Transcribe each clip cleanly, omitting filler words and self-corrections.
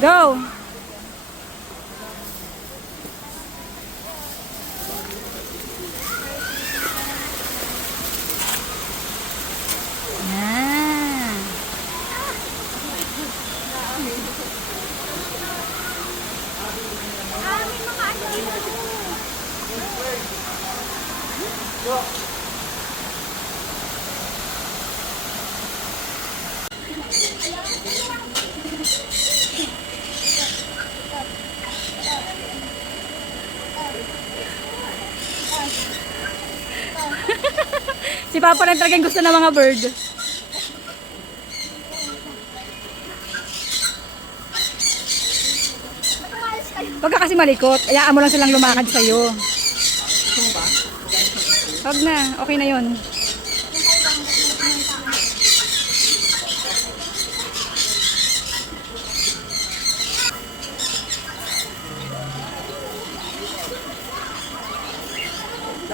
Go! Ah. Si Papa rin talagang gusto ng mga bird. Huwag ka kasi malikot. Ayaan mo lang silang lumakad sa'yo. Huwag na. Okay na yun.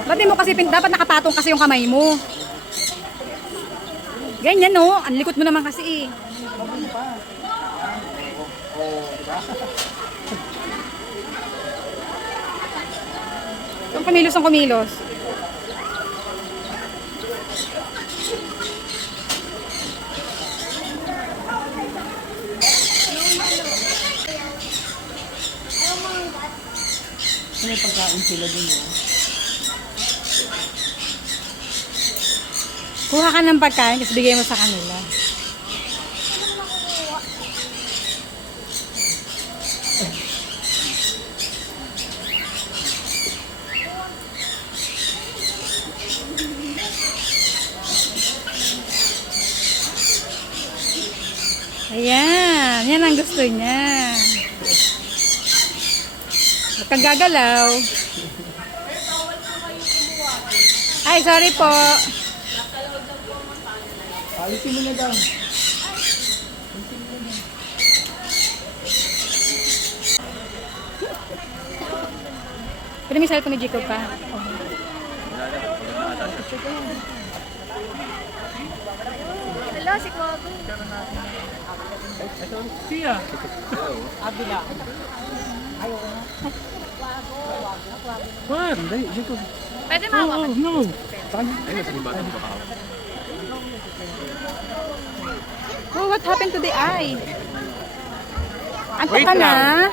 Ba't di mo kasi dapat nakapatong kasi yung kamay mo. Ganyan no, ang likot mo naman kasi eh. Kung kumilos ang kumilos. May pagkain sila din yun. Kuha ka ng pagkain kasi bigay mo sa kanila. Ayan, yan ang gusto niya. Huwag kang gagalaw. Ay, sorry po. Alisin mo na daw. Pwede may cellphone ni Jacob pa. Hello, si Kobe. Siya. Abila. What? Hindi, dito. Pwede mama. Oh, no. Oh, what happened to the eye? Antok Wait ka na? lang.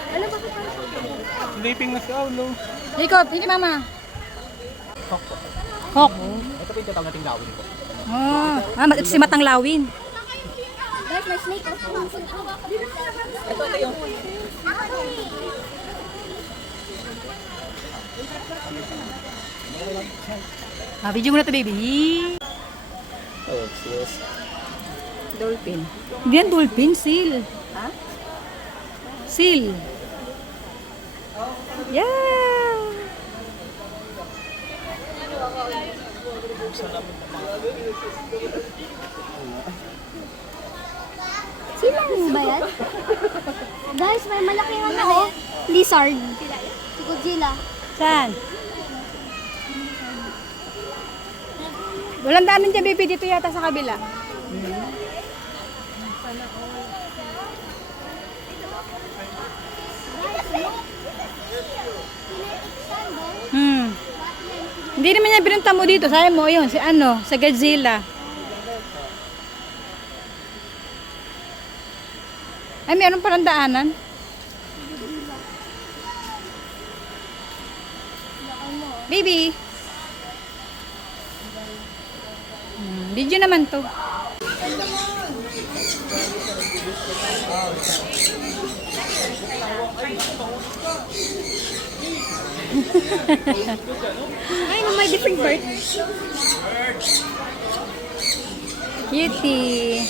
Sleeping na siya, no? Jacob, hindi mama. Hawk. Ito po yung tatawag nating lawin ko. Oh, si Matang Lawin. Guys, may snake. Ito yung... Video mo na to, baby. Oh, yes. Dolphin. Hindi yan dolphin, seal. Ha? Seal. Yeah! Sino ba yan? Guys, may malaking ano oh. Lizard. Si Godzilla. Saan? Walang daanan dyan, baby. Dito yata sa kabila. Hindi naman niya binunta mo dito. Sayang mo yun. Si ano? Sa Godzilla. Ay, meron palang daanan. Baby. Video naman to. Ay, may different bird. Cutie.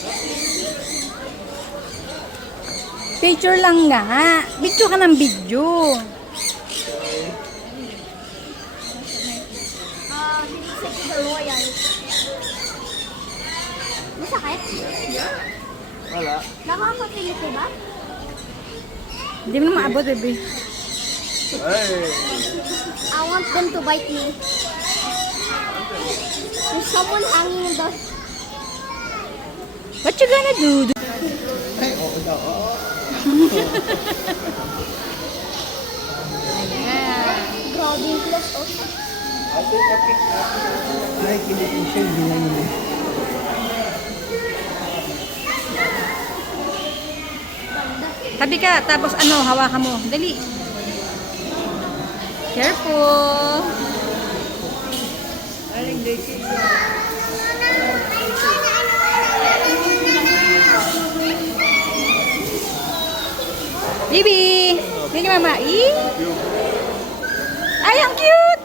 Picture lang nga. Video ka ng video. Sinisip ko the royal. Masakit? Wala. Nakakapilit ba? Hindi mo na maabot, baby. Hey! I want them to bite me. There's someone hanging in the... What you gonna do? Ay, oo daw. Oo. Ayan. Grabe yung class, oh. Ay, kinitin siya, hindi na yun. Tabi ka, tapos ano, hawakan mo. Dali. Careful. Bibi! Hindi mama. Ay, ang cute!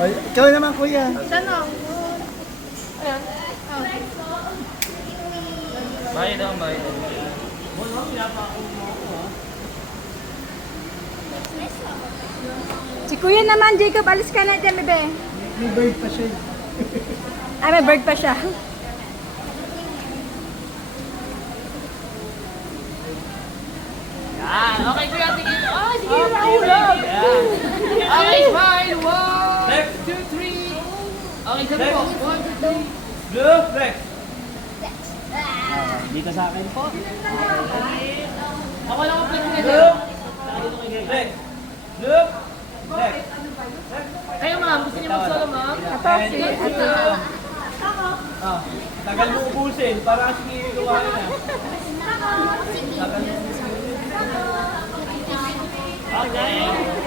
Ay, ikaw naman kuya. Bahay daw, bahay daw. Si kuya naman, Jacob, alis ka na dyan, bebe. May bird pa siya. Ay, may bird pa siya. Yan. Okay, kuya, tingin. Ah, sige, Raul. Okay, smile. 1, 2, 3. Okay, sabi po. 1, 2, 3. Blue, flex. Dito sa akin po. Ako lang ang flex nito. Flex. Blue, flex. Kayo ma'am, gusto niyo mag-solo ma'am? Ito, si, ito. Ah, tagal mo ubusin para kasi kinukuhain na. Tagal mo. Okay.